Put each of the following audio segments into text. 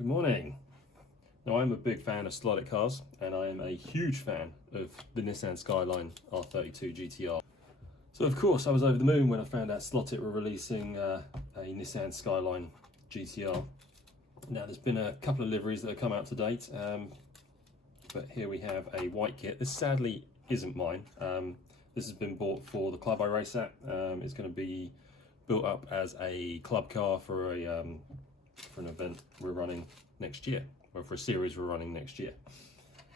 Good morning. Now I'm a big fan of slotted cars and I am a huge fan of the Nissan Skyline R32 GTR. So of course I was over the moon when I found out Slotted were releasing a Nissan Skyline GTR. Now there's been a couple of liveries that have come out to date, but here we have a white kit. This sadly isn't mine. This has been bought for the club I race at. It's going to be built up as a club car for an event we're running next year, or for a series we're running next year.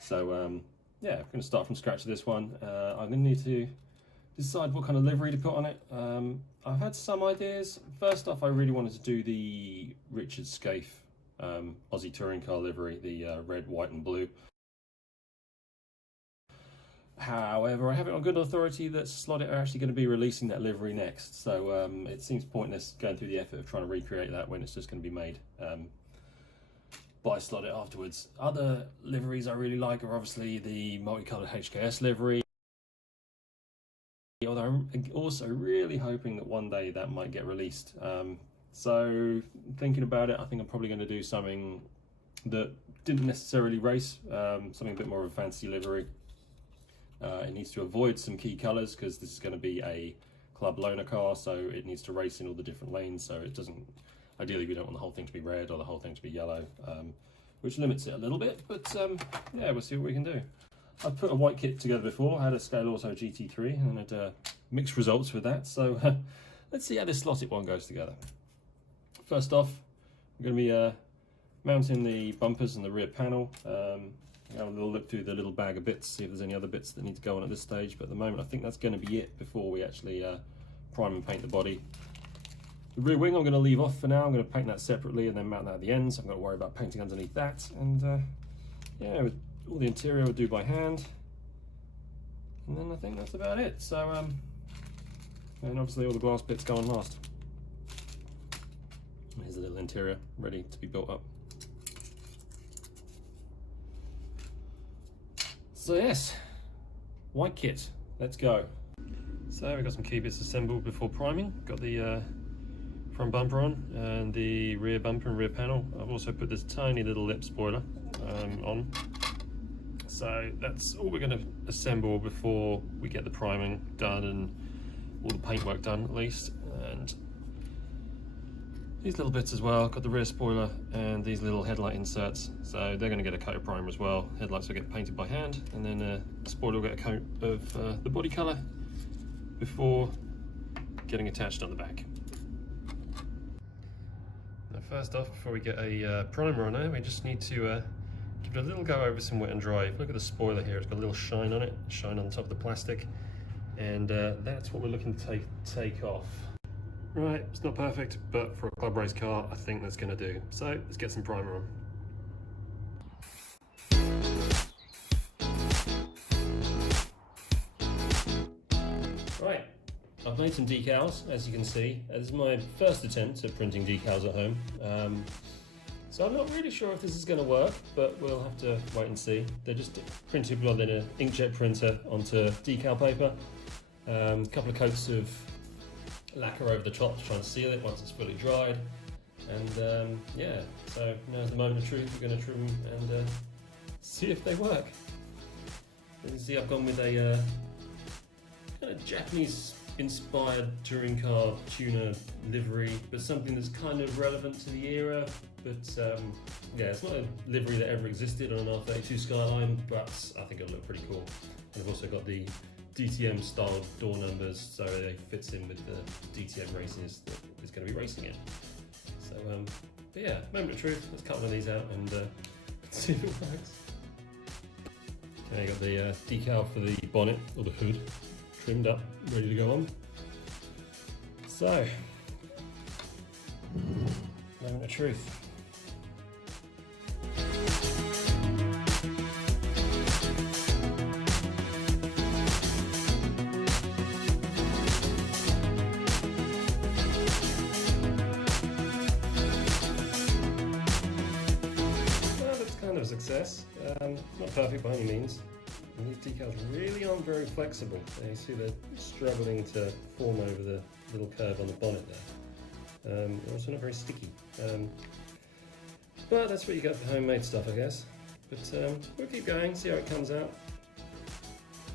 So yeah, I'm going to start from scratch with this one. I'm going to need to decide what kind of livery to put on it. I've had some ideas. First off, I really wanted to do the Richard Scaife Aussie touring car livery, the red, white and blue. However, I have it on good authority that Slotted are actually going to be releasing that livery next, so it seems pointless going through the effort of trying to recreate that when it's just going to be made by Slotted afterwards. Other liveries I really like are obviously the multicoloured HKS livery, although I'm also really hoping that one day that might get released. So thinking about it, I think I'm probably going to do something that didn't necessarily race, something a bit more of a fancy livery. It needs to avoid some key colours because this is going to be a club loaner car, so it needs to race in all the different lanes, so it doesn't, ideally we don't want the whole thing to be red or the whole thing to be yellow, which limits it a little bit, but yeah, we'll see what we can do. I've put a white kit together before. I had a Scale Auto GT3 and had mixed results with that, so let's see how this Slotted one goes together. First off, I'm going to be mounting the bumpers and the rear panel. Have a little look through the little bag of bits, see if there's any other bits that need to go on at this stage, but at the moment I think that's going to be it before we actually prime and paint the body. The rear wing I'm going to leave off for now. I'm going to paint that separately and then mount that at the ends. I'm going to worry about painting underneath that, and yeah, all the interior we'll do by hand, and then I think that's about it. So and obviously all the glass bits go on last. Here's the little interior ready to be built up. So yes, white kit, let's go. So we've got some key bits assembled before priming. Got the front bumper on and the rear bumper and rear panel. I've also put this tiny little lip spoiler on. So that's all we're going to assemble before we get the priming done and all the paintwork done at least. And these little bits as well, got the rear spoiler and these little headlight inserts, so they're going to get a coat of primer as well. Headlights will get painted by hand, and then the spoiler will get a coat of the body colour before getting attached on the back. Now first off, before we get a primer on there, we just need to give it a little go over some wet and dry. If you look at the spoiler here, it's got a little shine on it, shine on top of the plastic, and that's what we're looking to take off. Right, it's not perfect, but for a club race car, I think that's going to do. So let's get some primer on. Right, I've made some decals, as you can see. This is my first attempt at printing decals at home. So I'm not really sure if this is going to work, but we'll have to wait and see. They're just printable on an inkjet printer onto decal paper. A couple of coats of lacquer over the top to try and seal it once it's fully dried, and yeah, so now's the moment of truth. We're going to trim and see if they work. As you can see, I've gone with a kind of Japanese inspired touring car tuner livery, but something that's kind of relevant to the era, but yeah, it's not a livery that ever existed on an R32 Skyline, but I think it'll look pretty cool. And I've also got the DTM style door numbers, so it fits in with the DTM races that is going to be racing it. So but yeah, moment of truth, let's cut one of these out and see if it works. Okay, you got the decal for the bonnet, or the hood, trimmed up, ready to go on. So, moment of truth. Success. Not perfect by any means. And these decals really aren't very flexible. You see they're struggling to form over the little curve on the bonnet there. They're also not very sticky. But that's what you get for homemade stuff, I guess. But we'll keep going, see how it comes out.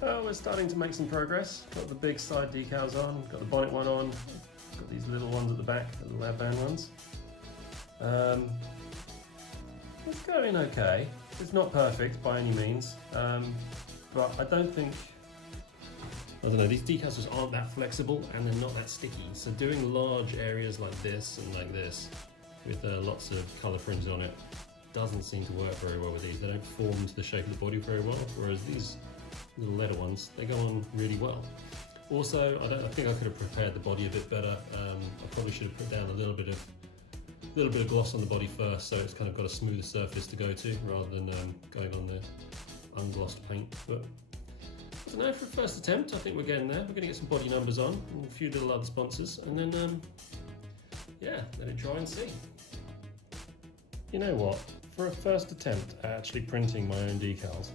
Oh, we're starting to make some progress. Got the big side decals on, got the bonnet one on, got these little ones at the back, the little airband ones. It's going okay. It's not perfect by any means, but I don't know, these decals just aren't that flexible and they're not that sticky. So doing large areas like this and like this with lots of colour prints on it doesn't seem to work very well with these. They don't form to the shape of the body very well, whereas these little leather ones, they go on really well. Also, I think I could have prepared the body a bit better. I probably should have put down a little bit of gloss on the body first, so it's kind of got a smoother surface to go to rather than going on the unglossed paint. But I don't know, for a first attempt, I think we're getting there. We're going to get some body numbers on and a few little other sponsors, and then yeah, let it try and see. You know what? For a first attempt at actually printing my own decals,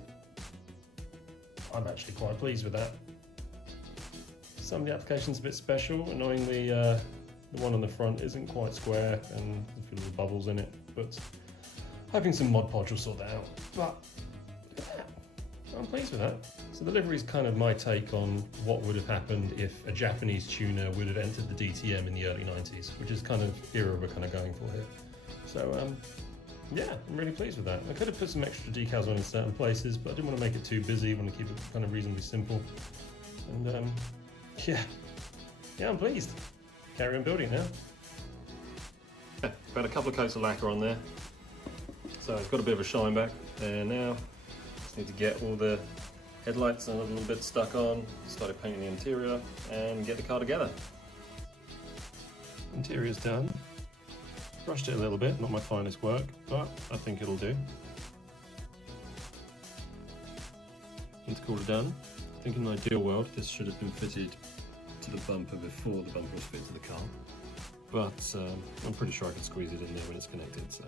I'm actually quite pleased with that. Some of the application's a bit special. Annoyingly, the one on the front isn't quite square and there's a few little bubbles in it, but hoping some Mod Podge will sort that out. But yeah, I'm pleased with that. So the livery is kind of my take on what would have happened if a Japanese tuner would have entered the DTM in the early 90s, which is kind of era we're kind of going for here. So yeah, I'm really pleased with that. I could have put some extra decals on in certain places, but I didn't want to make it too busy. I want to keep it kind of reasonably simple. And yeah, I'm pleased. Carry on building now. Yeah, about a couple of coats of lacquer on there. So it's got a bit of a shine back. And now just need to get all the headlights and a little bit stuck on, started painting the interior and get the car together. Interior's done. Brushed it a little bit, not my finest work, but I think it'll do. Intercooler done. I think in an ideal world this should have been fitted to the bumper before the bumper was fitted to the car, but I'm pretty sure I could squeeze it in there when it's connected, so